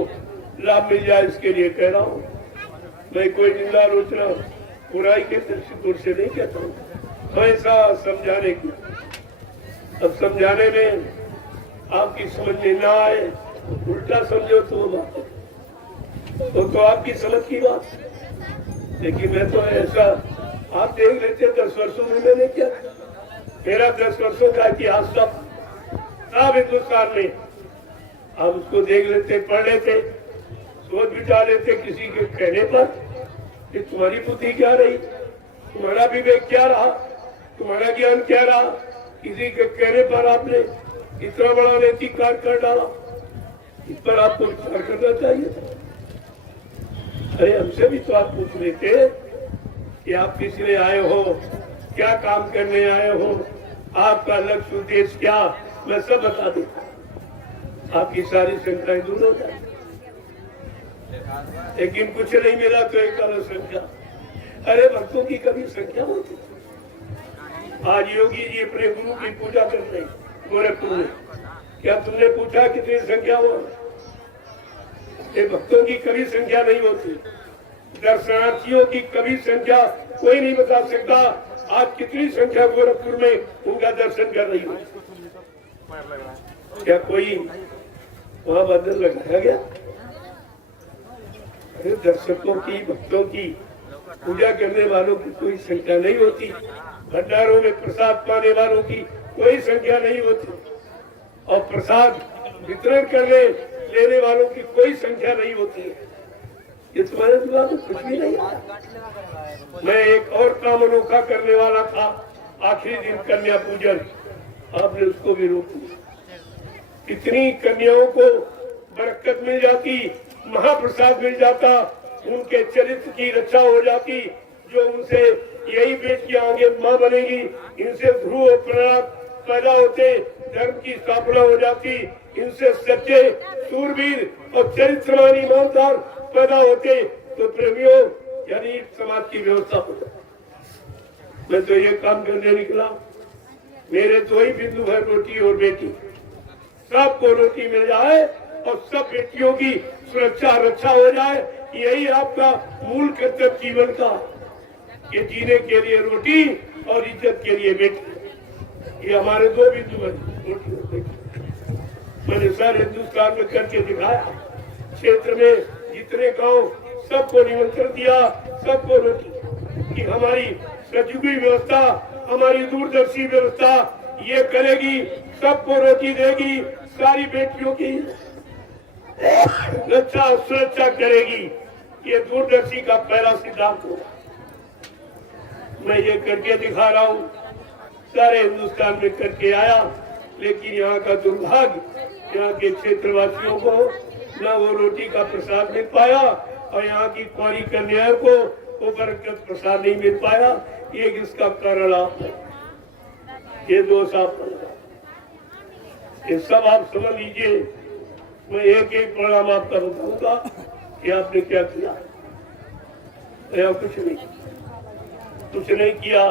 लाभ मिल जाए इसके लिए कह रहा हूँ। मैं कोई निंदा आलोचना बुराई के दृष्टिकोण से नहीं कहता हूँ, ऐसा समझाने की। अब समझाने में आपकी समझ में ना आए, उल्टा समझो तो वो बात है, तो आपकी समझ की बात। लेकिन मैं तो ऐसा आप देख लेते 10 वर्षों में मैंने क्या, मेरा 10 वर्षों का इतिहास सब हिंदुस्तान में आप उसको देख लेते, पढ़ लेते, सोच विचार लेते। किसी के कहने पर कि तुम्हारी बुद्धि क्या रही, तुम्हारा विवेक क्या रहा, तुम्हारा ज्ञान क्या रहा, किसी के कहने पर आपने इतना बड़ा नैतिक कार्य कर डाला, इस पर आपको विचार करना चाहिए। अरे हमसे भी तो आप पूछ लेते कि आप किस लिए आए हो, क्या काम करने आए हो, आपका लक्ष्य उद्देश्य क्या, मैं सब बता देता, आपकी सारी शंकाएं दूर हो जाए। लेकिन कुछ नहीं मिला तो एक अलग संख्या। अरे भक्तों की कभी संख्या होती। आज योगी जी अपने गुरु की पूजा कर रहे गोरखपुर में, क्या तुमने पूछा कितनी संख्या हो? ये भक्तों की कभी संख्या नहीं होती, दर्शनार्थियों की कभी संख्या कोई नहीं बता सकता। आज कितनी संख्या गोरखपुर में उनका दर्शन कर रही हो? क्या कोई वहां बंधन लगाया गया? अरे दर्शकों की, भक्तों की, पूजा करने वालों की कोई संख्या नहीं होती। भंडारों में प्रसाद पाने वालों की कोई संख्या नहीं होती। और प्रसाद वितरण करने लेने वालों की कोई संख्या नहीं होती है। ये तुम्हारे दिमाग में कुछ भी नहीं आता। मैं एक और काम अनोखा करने वाला था, आखिरी दिन कन्या पूजन, आपने उसको भी रोक दिया। कितनी कन्याओं को बरकत मिल जाती, महाप्रसाद मिल जाता, उनके चरित्र की रक्षा हो जाती, जो उनसे यही बेटियां आगे मां बनेगी, इनसे ध्रुव और प्रणव पैदा होते, धर्म की स्थापना हो जाती, इनसे सच्चे सूरवीर और चरित्रवान ईमानदार पैदा होते, तो प्रेमियों यानी समाज की व्यवस्था हो जाती। मैं तो ये काम करने निकला, मेरे दो ही बिंदु है, रोटी और बेटी। सबको रोटी मिल जाए और सब बेटियों की सुरक्षा रक्षा हो जाए, यही आपका मूल कर्तव्य जीवन का। ये जीने के लिए रोटी और इज्जत के लिए बेटी, ये हमारे दो बिंदु हैं, रोटी और बेटी। मैंने सारे हिंदुस्तान में करके दिखाया, क्षेत्र में जितने गांव सबको निमंत्रण दिया, सबको रोटी। कि हमारी सचुगी व्यवस्था, हमारी दूरदर्शी व्यवस्था ये करेगी, सबको रोटी देगी, सारी बेटियों की रक्षा सुरक्षा करेगी। ये दूरदर्शी का पहला सिद्धांत होगा। मैं ये करके दिखा रहा हूँ, सारे हिंदुस्तान में करके आया, लेकिन यहाँ का दुर्भाग्य, यहाँ के क्षेत्रवासियों को न वो रोटी का प्रसाद मिल पाया और यहाँ की कुंवारी कन्याओं को वो बरकत प्रसाद नहीं मिल पाया। ये किसका कारण आप है, ये दोष आप ये सब आप समझ लीजिए। मैं एक एक परिणाम आपका बताऊंगा कि आपने क्या किया या कुछ नहीं किया।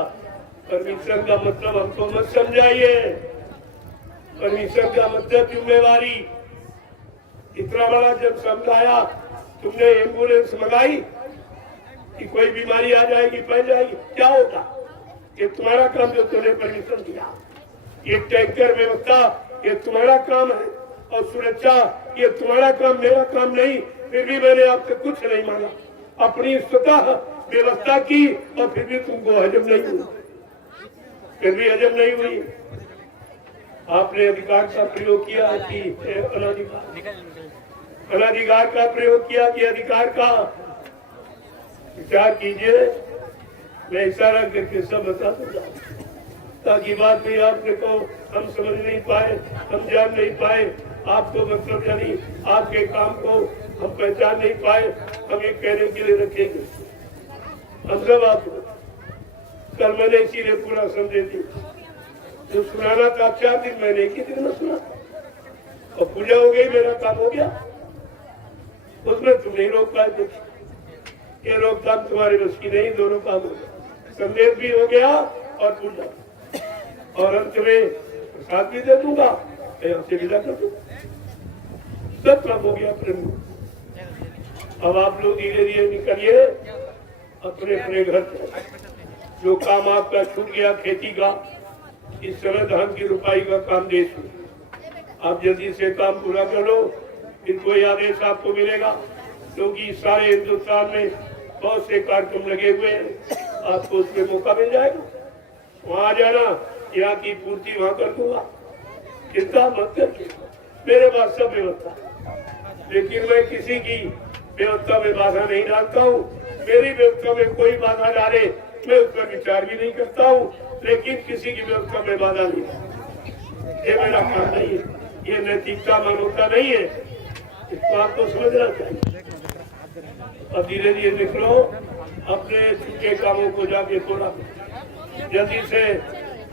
परमिशन का मतलब हमको मत समझाइए, परमिशन का मतलब जिम्मेवारी। इतना बड़ा जब समझाया, तुमने एम्बुलेंस मंगाई कि कोई बीमारी आ जाएगी, फैल जाएगी, क्या होगा? ये तुम्हारा काम जो तुमने परमिशन दिया। ये टैंकर व्यवस्था ये तुम्हारा काम है और सुरक्षा ये तुम्हारा काम, मेरा काम नहीं। फिर भी मैंने आपसे कुछ नहीं मांगा, अपनी स्वतः व्यवस्था की और फिर भी तुमको हजम नहीं हुई, फिर भी हजम नहीं हुई। आपने अधिकार का प्रयोग किया कि अनाधिकार का प्रयोग किया कि अधिकार का? विचार कीजिए। मैं इशारा करके सब बता दूंगा ताकि बात भी आपने को हम समझ नहीं पाए, हम जान नहीं पाए, आपको मतलब यानी आपके काम को हम पहचान नहीं पाए। हम ये कहने के लिए रखेंगे हम सब आपको। कल मैंने इसीलिए पूरा समझे थी, जो सुनाना था 4 दिन मैंने एक ही दिन में सुना और पूजा हो गई, मेरा काम हो गया। उसमें तुम नहीं रोक पाए थे, ये रोकथाम तुम्हारे बस की नहीं, दोनों काम हो गया, संदेश भी हो गया और पूजा, और अंत में प्रसाद भी दे दूंगा, यहाँ से विदा कर दूंगा, सब काम हो गया प्रेम। अब आप लोग धीरे धीरे निकलिए अपने अपने घर से। जो काम आपका छूट गया खेती का, इस समय धान की रुपाई का काम देश में, आप जल्दी से काम पूरा कर लो, फिर कोई आदेश आपको मिलेगा, क्योंकि सारे हिंदुस्तान में बहुत से कार्यक्रम लगे हुए हैं, आपको उसमें मौका मिल जाएगा। वहाँ जाना, यहाँ की पूर्ति वहाँ कर दूंगा, चिंता मत करके, मेरे पास सब व्यवस्था। लेकिन मैं किसी की व्यवस्था में बाधा नहीं डालता हूँ, मेरी व्यवस्था में कोई बाधा डाले मैं उस पर विचार भी नहीं करता हूँ, लेकिन किसी की व्यवस्था में बाधा नहीं, ये मेरा काम नहीं है, ये नैतिकता मानवता नहीं है, इसको आपको समझना चाहिए। अब धीरे धीरे निकलो, अपने छूटे कामों को जाके थोड़ा जल्दी से।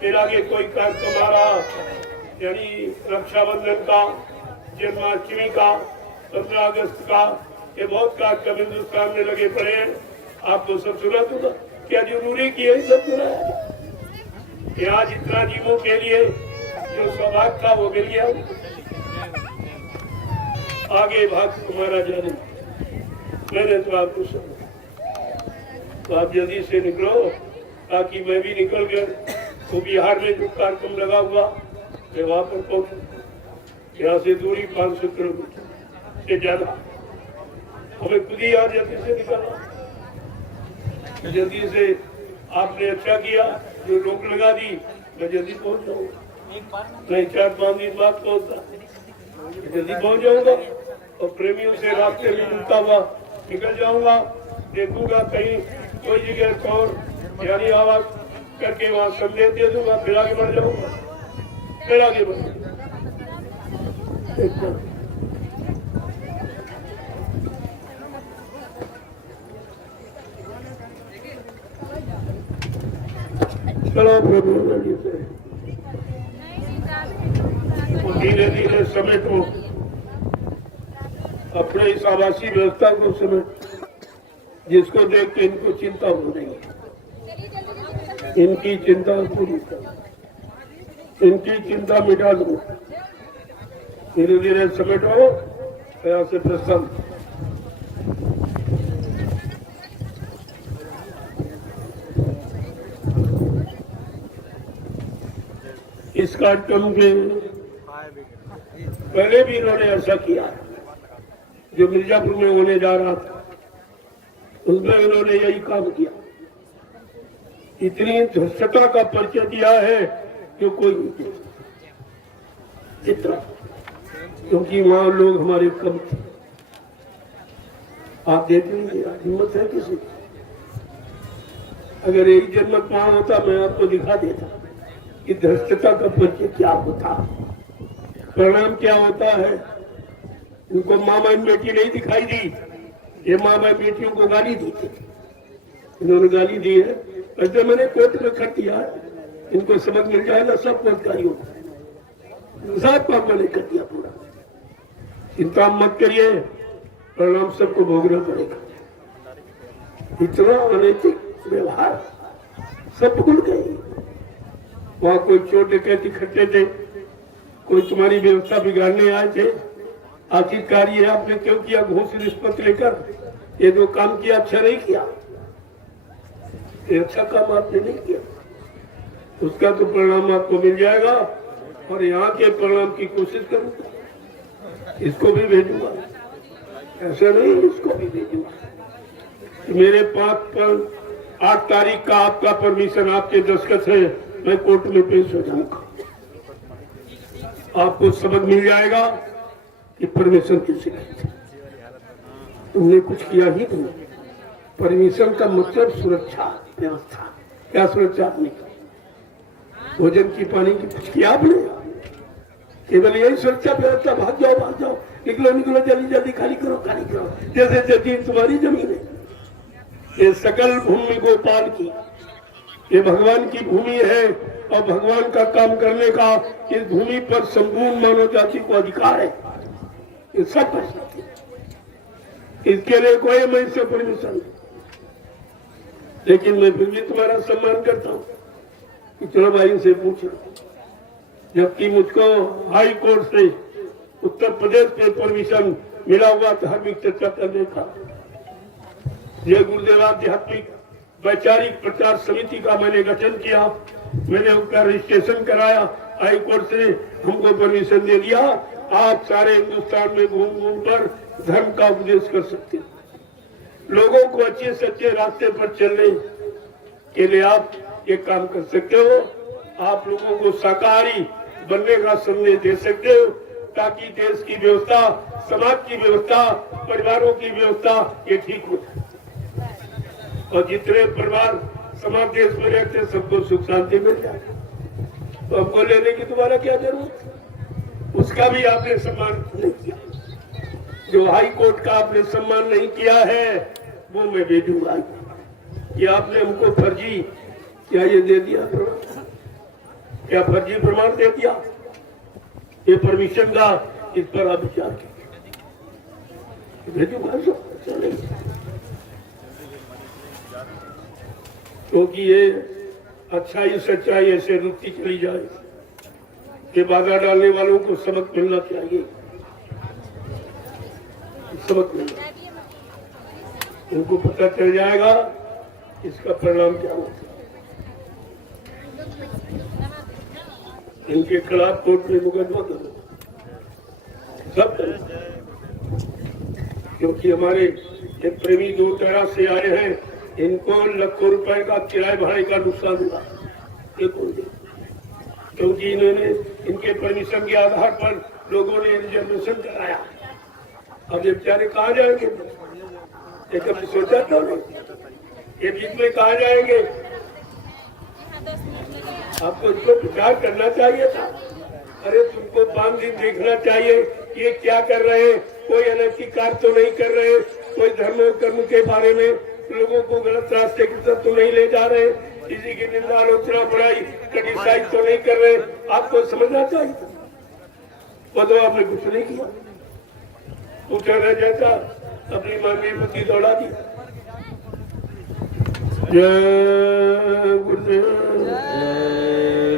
फिर आगे कोई कार्यक्रम आ रहा, यानी रक्षाबंधन का, जन्माष्टमी का, 15 अगस्त का, ये बहुत कार्यक्रम हिंदुस्तान में लगे पड़े हैं। आपको सब सुना दूंगा, क्या जरूरी की है सब सुना है? आज इतना जीवों के लिए जो सौभाग्य था वो मिल गया, आगे भाग तुम्हारा जाने, मैंने तो आपको सुना। तो आप जल्दी से निकलो ताकि मैं भी निकल कर तो बिहार में जो कार्यक्रम लगा हुआ मैं वहां पर पहुंचू। यहाँ से दूरी 500 किलोमीटर से ज्यादा, हमें खुद ही यहाँ जल्दी से निकलना। जल्दी से आपने अच्छा किया जो रोक लगा दी, मैं जल्दी पहुंच जाऊंगा। नहीं 4-5 दिन बाद पहुंचता, जल्दी पहुंच जाऊंगा और प्रेमियों से रास्ते में मिलता हुआ निकल जाऊंगा। देखूंगा कहीं कोई जगह कौन यानी आवाज करके वहां संदेश दे दूंगा, फिर आगे बढ़ जाऊंगा, फिर आगे बढ़ चलो प्रभु से धीरे धीरे समेट हो अपने इस आवासीय व्यवस्था को समेट, जिसको देख के इनको चिंता हो रही है, इनकी चिंता पूरी कर, इनकी चिंता मिटा दो। धीरे धीरे समेटो, यहाँ से प्रस्थान। इस कार्यक्रम के पहले भी इन्होंने ऐसा किया, जो मिर्जापुर में होने जा रहा था उसमें इन्होंने यही काम किया। इतनी धृष्टता का परिचय दिया है कि कोई नहीं इतना, क्योंकि वहां लोग हमारे कम थे। आप देख लीजिए, हिम्मत है किसी की? अगर एक जनमत वहां होता मैं आपको दिखा देता कि धृष्टता का परिचय क्या होता, परिणाम क्या होता है। इनको माँ बहन बेटी नहीं दिखाई दी, ये माँ बहन बेटियों को गाली दी थी, इन्होंने गाली दी है। ऐसे मैंने कोर्ट में कर दिया है, इनको सबक मिल जाएगा सब पत्रकारियों को, साथ काम मैंने कर दिया पूरा। चिंता मत करिए, परिणाम सबको भोगना पड़ेगा। इतना अनैतिक व्यवहार सब भूल गए। वहां कोई चोर डकैत इकट्ठे थे, कोई तुम्हारी व्यवस्था बिगाड़ने आए थे। आखिरकार ये आपने क्यों किया? घूस रिश्वत लेकर ये जो काम किया अच्छा नहीं किया, ये अच्छा काम आपने नहीं किया, उसका तो परिणाम आपको मिल जाएगा। और यहाँ के परिणाम की कोशिश करूंगा, इसको भी भेजूंगा, ऐसा नहीं इसको भी भेजूंगा। मेरे 8 तारीख का आपका परमिशन, आपके दस्तखत है, मैं कोर्ट में पेश हो जाऊंगा। आपको सबक मिल जाएगा कि परमिशन किसे कहते हैं। तुमने कुछ किया ही नहीं। परमिशन का मतलब सुरक्षा व्यवस्था। क्या सुरक्षा आपने की? भोजन की, पानी की कुछ किया आपने? केवल यही सुरक्षा व्यवस्था, भाग जाओ, निकलो जल्दी जल्दी, खाली करो। जैसे जैसी तुम्हारी जमीन है, ये सकल भूमि गोपाल की, ये भगवान की भूमि है और भगवान का काम करने का इस भूमि पर संपूर्ण मानव जाति को अधिकार है। ये सब कर सकते, इसके लिए कोई मैं इससे परमिशन नहीं। लेकिन मैं फिर भी तुम्हारा सम्मान करता हूँ कि चलो भाई से पूछ लो। जबकि मुझको हाई कोर्ट से उत्तर प्रदेश पे परमिशन मिला हुआ धार्मिक चर्चा करने का। जय गुरुदेव आध्यात्मिक वैचारिक प्रचार समिति का मैंने गठन किया, मैंने उसका रजिस्ट्रेशन कराया, हाई कोर्ट से हमको परमिशन दे दिया। आप सारे हिंदुस्तान में घूम कर धर्म का उपदेश कर सकते हैं। लोगों को अच्छे से अच्छे रास्ते पर चलने के लिए आप ये काम कर सकते हो। आप लोगों को शाकाहारी बनने का संदेश दे सकते हो, ताकि देश की व्यवस्था, समाज की व्यवस्था, परिवारों की व्यवस्था ये ठीक हो जाए। और जितने परिवार समाज देश में रहते हैं सबको सुख शांति मिल जाए। तो हमको लेने की तुम्हारा क्या जरूरत? उसका भी आपने सम्मान नहीं किया। जो हाई कोर्ट का आपने सम्मान नहीं किया है वो मैं भेजूंगा। कि आपने हमको फर्जी क्या ये दे दिया प्रमाण? क्या फर्जी प्रमाण दे दिया? ये परमिशन का, इस पर आप विचार कीजिए, भेजूंगा। चलेंगे, क्योंकि ये अच्छाई सच्चाई ऐसे रुकती चली जाए कि बाधा डालने वालों को सबक मिलना चाहिए, सबक मिलना। उनको पता चल जाएगा इसका परिणाम क्या होता है। इनके खिलाफ कोर्ट में मुकदमा करो, सब करो। क्योंकि हमारे ये प्रेमी दूर दराज से आए हैं, इनको लाखों रुपए का किराए भाड़े का नुकसान हुआ। ये कौन दे? क्योंकि इन्होंने इनके परमिशन के आधार पर लोगों ने रिजर्वेशन कराया। अब ये बेचारे कहाँ जाएंगे? ये कभी सोचा तो नहीं, ये बीच में कहाँ जाएंगे? आपको इसको विचार करना चाहिए था। अरे तुमको 5 दिन देखना चाहिए ये क्या कर रहे हैं, कोई अनैतिक कार्य तो नहीं कर रहे, कोई धर्म कर्म के बारे में लोगों को गलत रास्ते की तरफ तो नहीं ले जा रहे, किसी की निंदा आलोचना बुराई क्रिटिसाइज तो नहीं कर रहे। आपको समझना चाहिए। वो तो आपने कुछ नहीं किया, उठा रह जाता, अपनी मानवीय बुद्धि दौड़ा दी। जय गुरुदेव।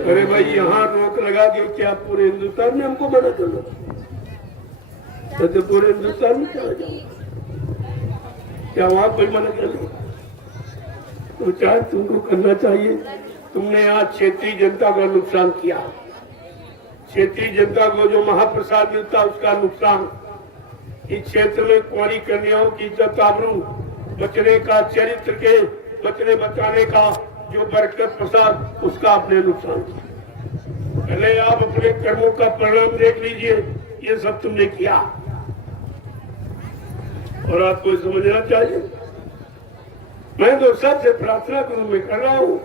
अरे भाई यहाँ रोक लगा के क्या पूरे हिंदुस्तान में हमको मना कर लो? तो पूरे हिंदुस्तान में चला जाओ, क्या वहां कोई मना कर लो? तो चाहे तुमको करना चाहिए। तुमने आज क्षेत्रीय जनता का नुकसान किया। क्षेत्रीय जनता को जो महाप्रसाद मिलता उसका नुकसान, इस क्षेत्र में कुंवारी कन्याओं की इज्जत आबरू बचने का, चरित्र के बचने बचाने का जो बरकत प्रसाद, उसका आपने नुकसान किया। पहले आप अपने कर्मों का परिणाम देख लीजिए। ये सब तुमने किया और आपको समझना चाहिए। मैं तो सबसे प्रार्थना करूं, मैं कर रहा हूं,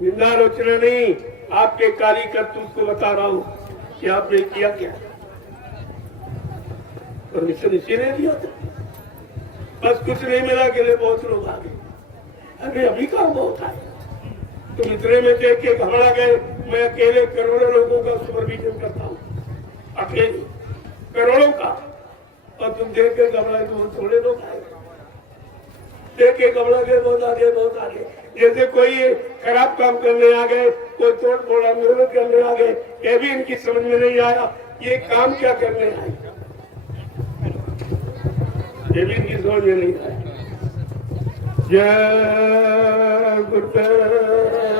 निंदा आलोचना नहीं, आपके कार्य करतूत को बता रहा हूं कि आपने किया क्या। परमिशन इसी ने दिया था, बस कुछ नहीं मिला के लिए बहुत लोग आ गए। अरे अभी काम बहुत आए, तुम इतने में देख के घबरा गए। मैं अकेले करोड़ों लोगों का सुपरविजन करता हूँ, अकेले करोड़ों का, और तुम देख के घबराए तो थोड़े लोग आए। देख के घबरा गए, बहुत आगे बहुत आगे। जैसे कोई खराब काम करने आ गए, कोई तोड़ फोड़ आंदोलन करने आ गए। ये भी इनकी समझ में नहीं आया ये काम क्या करने आए, ये भी इनकी समझ में नहीं आया। जय गुरुदेव।